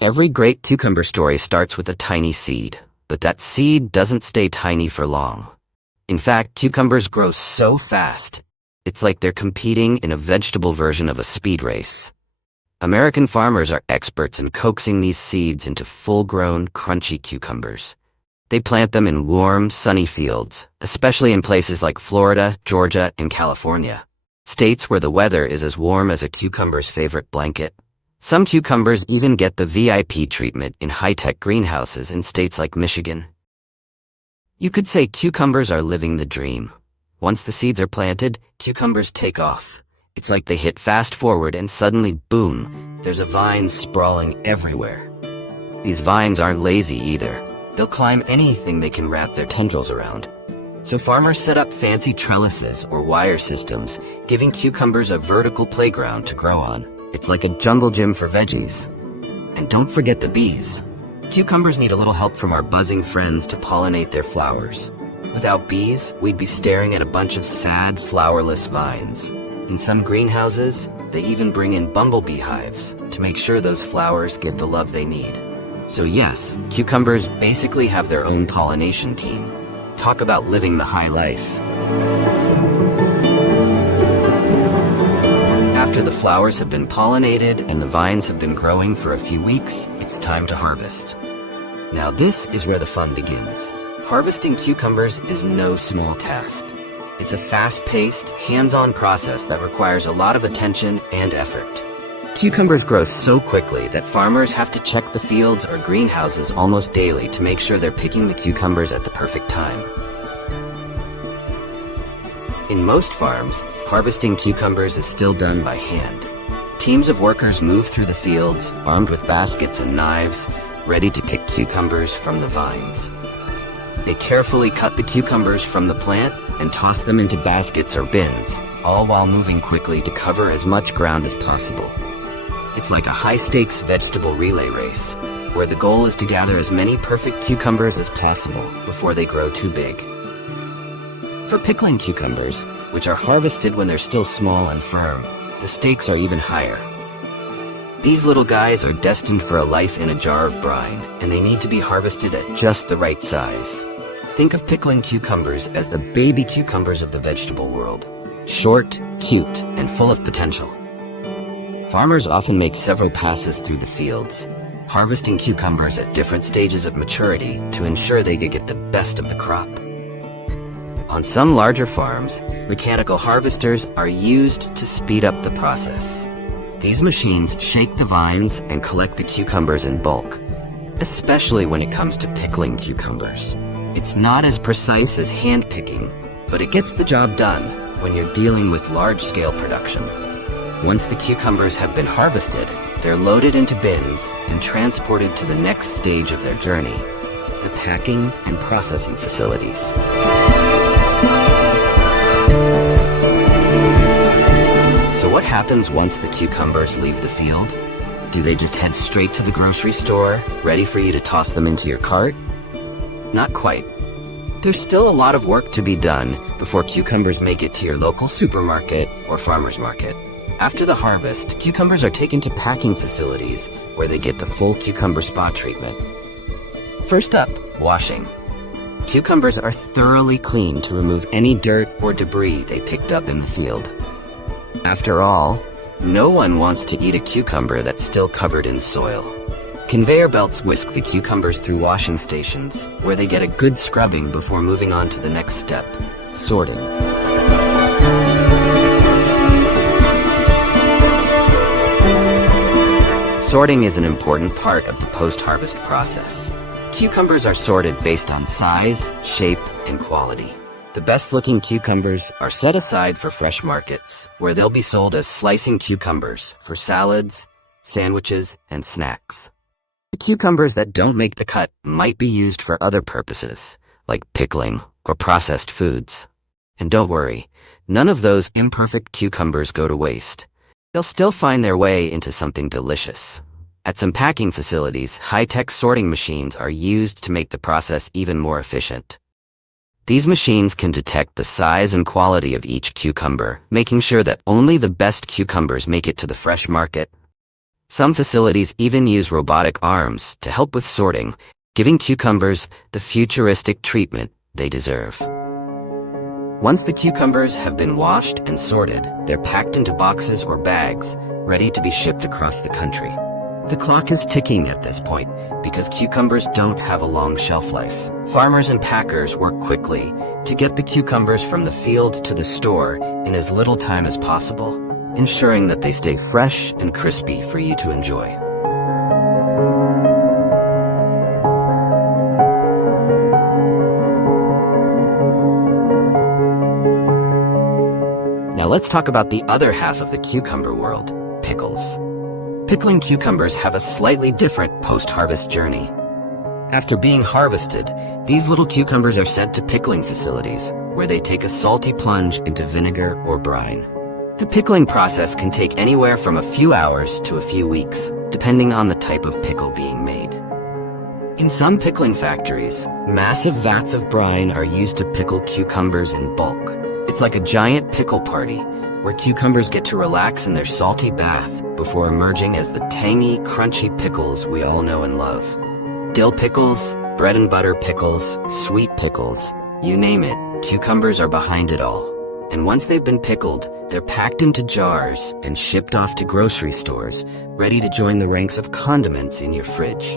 Every great cucumber story starts with a tiny seed, but that seed doesn't stay tiny for long. In fact, cucumbers grow so fast, it's like they're competing in a vegetable version of a speed race. American farmers are experts in coaxing these seeds into full-grown, crunchy cucumbers. They plant them in warm, sunny fields, especially in places like Florida, Georgia, and California, states where the weather is as warm as a cucumber's favorite blanket. Some cucumbers even get the VIP treatment in high-tech greenhouses in states like Michigan. You could say cucumbers are living the dream. Once the seeds are planted, cucumbers take off. It's like they hit fast forward and suddenly, boom, there's a vine sprawling everywhere. These vines aren't lazy either. They'll climb anything they can wrap their tendrils around. So farmers set up fancy trellises or wire systems, giving cucumbers a vertical playground to grow on. It's like a jungle gym for veggies. And don't forget the bees. Cucumbers need a little help from our buzzing friends to pollinate their flowers. Without bees, we'd be staring at a bunch of sad, flowerless vines. In some greenhouses, they even bring in bumblebee hives to make sure those flowers get the love they need. So yes, cucumbers basically have their own pollination team. Talk about living the high life. After the flowers have been pollinated and the vines have been growing for a few weeks, it's time to harvest. Now this is where the fun begins. Harvesting cucumbers is no small task. It's a fast-paced, hands-on process that requires a lot of attention and effort. Cucumbers grow so quickly that farmers have to check the fields or greenhouses almost daily to make sure they're picking the cucumbers at the perfect time. In most farms, harvesting cucumbers is still done by hand. Teams of workers move through the fields, armed with baskets and knives, ready to pick cucumbers from the vines. They carefully cut the cucumbers from the plant and toss them into baskets or bins, all while moving quickly to cover as much ground as possible. It's like a high-stakes vegetable relay race, where the goal is to gather as many perfect cucumbers as possible before they grow too big. For pickling cucumbers, which are harvested when they're still small and firm, the stakes are even higher. These little guys are destined for a life in a jar of brine, and they need to be harvested at just the right size. Think of pickling cucumbers as the baby cucumbers of the vegetable world. Short, cute, and full of potential. Farmers often make several passes through the fields, harvesting cucumbers at different stages of maturity to ensure they get the best of the crop. On some larger farms, mechanical harvesters are used to speed up the process. These machines shake the vines and collect the cucumbers in bulk, especially when it comes to pickling cucumbers. It's not as precise as hand picking, but it gets the job done when you're dealing with large-scale production. Once the cucumbers have been harvested, they're loaded into bins and transported to the next stage of their journey, the packing and processing facilities. So what happens once the cucumbers leave the field? Do they just head straight to the grocery store, ready for you to toss them into your cart? Not quite. There's still a lot of work to be done before cucumbers make it to your local supermarket or farmer's market. After the harvest, cucumbers are taken to packing facilities where they get the full cucumber spa treatment. First up, washing. Cucumbers are thoroughly cleaned to remove any dirt or debris they picked up in the field. After all, no one wants to eat a cucumber that's still covered in soil. Conveyor belts whisk the cucumbers through washing stations, where they get a good scrubbing before moving on to the next step, sorting. Sorting is an important part of the post-harvest process. Cucumbers are sorted based on size, shape, and quality. The best-looking cucumbers are set aside for fresh markets, where they'll be sold as slicing cucumbers for salads, sandwiches, and snacks. The cucumbers that don't make the cut might be used for other purposes, like pickling or processed foods. And don't worry, none of those imperfect cucumbers go to waste. They'll still find their way into something delicious. At some packing facilities, high-tech sorting machines are used to make the process even more efficient. These machines can detect the size and quality of each cucumber, making sure that only the best cucumbers make it to the fresh market. Some facilities even use robotic arms to help with sorting, giving cucumbers the futuristic treatment they deserve. Once the cucumbers have been washed and sorted, they're packed into boxes or bags, ready to be shipped across the country. The clock is ticking at this point because cucumbers don't have a long shelf life. Farmers and packers work quickly to get the cucumbers from the field to the store in as little time as possible, ensuring that they stay fresh and crispy for you to enjoy. Now let's talk about the other half of the cucumber world, pickles. Pickling cucumbers have a slightly different post-harvest journey. After being harvested, these little cucumbers are sent to pickling facilities, where they take a salty plunge into vinegar or brine. The pickling process can take anywhere from a few hours to a few weeks, depending on the type of pickle being made. In some pickling factories, massive vats of brine are used to pickle cucumbers in bulk. It's like a giant pickle party, where cucumbers get to relax in their salty bath before emerging as the tangy, crunchy pickles we all know and love. Dill pickles, bread and butter pickles, sweet pickles, you name it, cucumbers are behind it all. And once they've been pickled, they're packed into jars and shipped off to grocery stores, ready to join the ranks of condiments in your fridge.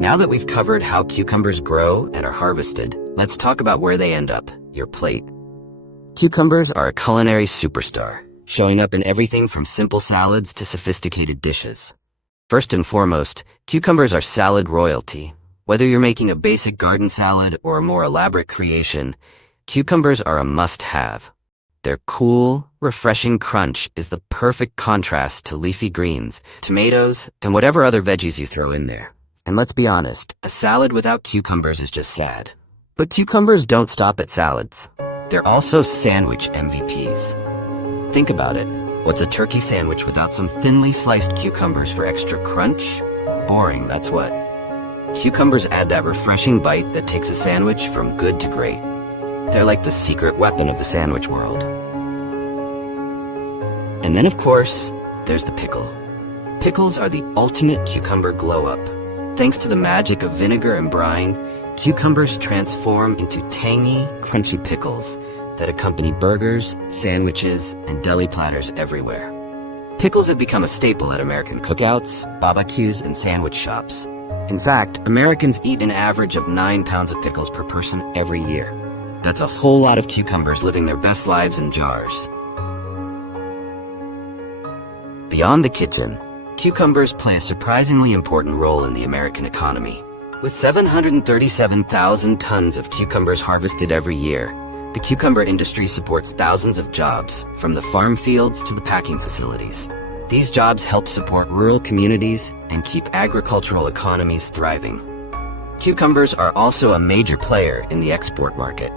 Now that we've covered how cucumbers grow and are harvested, let's talk about where they end up, your plate. Cucumbers are a culinary superstar, showing up in everything from simple salads to sophisticated dishes. First and foremost, cucumbers are salad royalty. Whether you're making a basic garden salad or a more elaborate creation, cucumbers are a must-have. Their cool, refreshing crunch is the perfect contrast to leafy greens, tomatoes, and whatever other veggies you throw in there. And let's be honest, a salad without cucumbers is just sad. But cucumbers don't stop at salads. They're also sandwich MVPs. Think about it. What's a turkey sandwich without some thinly sliced cucumbers for extra crunch? Boring, that's what. Cucumbers add that refreshing bite that takes a sandwich from good to great. They're like the secret weapon of the sandwich world. And then, of course, there's the pickle. Pickles are the ultimate cucumber glow-up. Thanks to the magic of vinegar and brine, cucumbers transform into tangy, crunchy pickles that accompany burgers, sandwiches, and deli platters everywhere. Pickles have become a staple at American cookouts, barbecues, and sandwich shops. In fact, Americans eat an average of 9 pounds of pickles per person every year. That's a whole lot of cucumbers living their best lives in jars. Beyond the kitchen, cucumbers play a surprisingly important role in the American economy. With 737,000 tons of cucumbers harvested every year, the cucumber industry supports thousands of jobs, from the farm fields to the packing facilities. These jobs help support rural communities and keep agricultural economies thriving. Cucumbers are also a major player in the export market.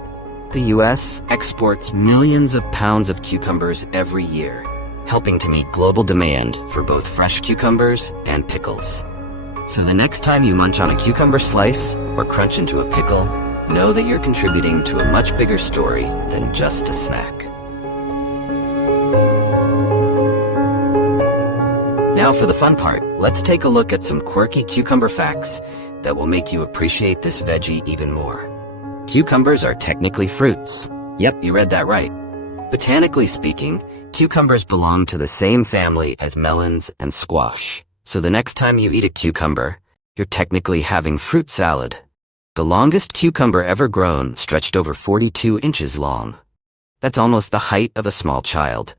The U.S. exports millions of pounds of cucumbers every year, helping to meet global demand for both fresh cucumbers and pickles. So the next time you munch on a cucumber slice or crunch into a pickle, know that you're contributing to a much bigger story than just a snack. Now for the fun part, let's take a look at some quirky cucumber facts that will make you appreciate this veggie even more. Cucumbers are technically fruits. Yep, you read that right. Botanically speaking, cucumbers belong to the same family as melons and squash. So the next time you eat a cucumber, you're technically having fruit salad. The longest cucumber ever grown stretched over 42 inches long. That's almost the height of a small child.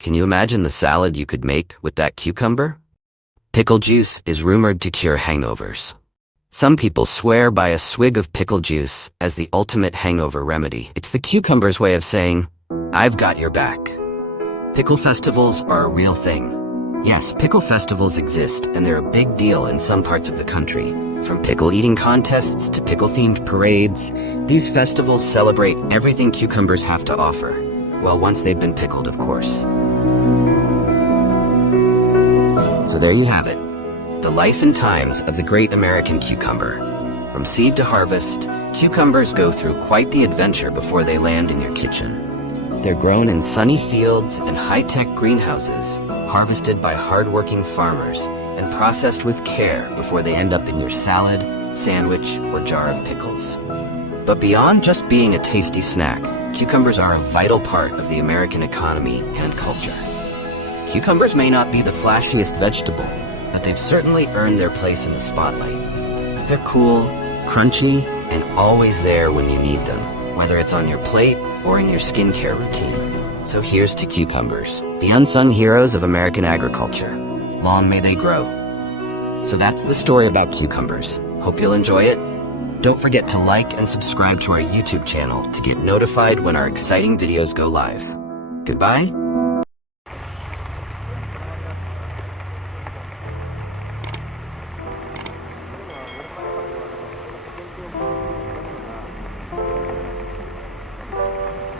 Can you imagine the salad you could make with that cucumber? Pickle juice is rumored to cure hangovers. Some people swear by a swig of pickle juice as the ultimate hangover remedy. It's the cucumber's way of saying, I've got your back. Pickle festivals are a real thing. Yes, pickle festivals exist, and they're a big deal in some parts of the country. From pickle eating contests to pickle-themed parades, these festivals celebrate everything cucumbers have to offer. Well, once they've been pickled, of course. So there you have it. The life and times of the great American cucumber. From seed to harvest, cucumbers go through quite the adventure before they land in your kitchen. They're grown in sunny fields and high-tech greenhouses, harvested by hard-working farmers, and processed with care before they end up in your salad, sandwich, or jar of pickles. But beyond just being a tasty snack, cucumbers are a vital part of the American economy and culture. Cucumbers may not be the flashiest vegetable, but they've certainly earned their place in the spotlight. They're cool, crunchy, and always there when you need them, whether it's on your plate or in your skincare routine. So here's to cucumbers, the unsung heroes of American agriculture. Long may they grow. So that's the story about cucumbers. Hope you'll enjoy it. Don't forget to like and subscribe to our YouTube channel to get notified when our exciting videos go live. Goodbye.